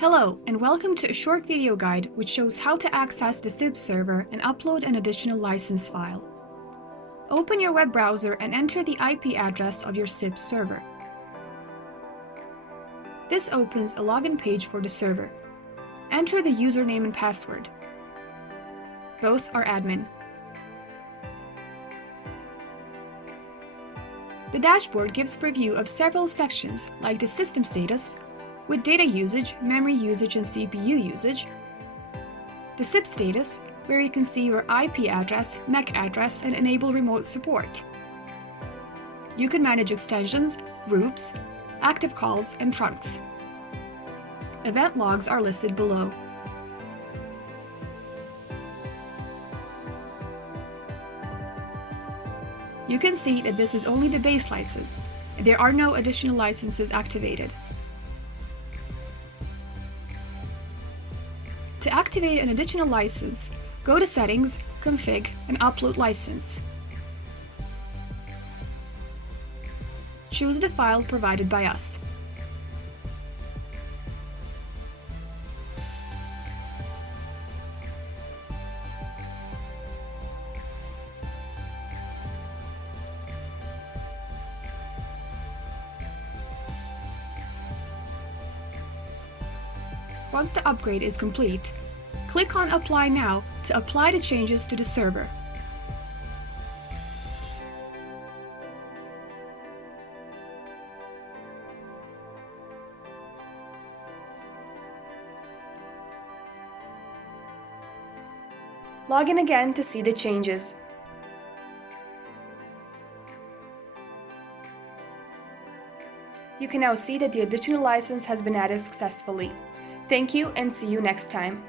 Hello, and welcome to a short video guide which shows how to access the SIB server and upload an additional license file. Open your web browser and enter the IP address of your SIB server. This opens a login page for the server. Enter the username and password. Both are admin. The dashboard gives preview of several sections like the system status, with data usage, memory usage, and CPU usage, the SIB status, where you can see your IP address, MAC address, and enable remote support. You can manage extensions, groups, active calls, and trunks. Event logs are listed below. You can see that this is only the base license, and there are no additional licenses activated. To activate an additional license, go to Settings, Config, and Upload License. Choose the file provided by us. Once the upgrade is complete, click on Apply Now to apply the changes to the server. Log in again to see the changes. You can now see that the additional license has been added successfully. Thank you and see you next time.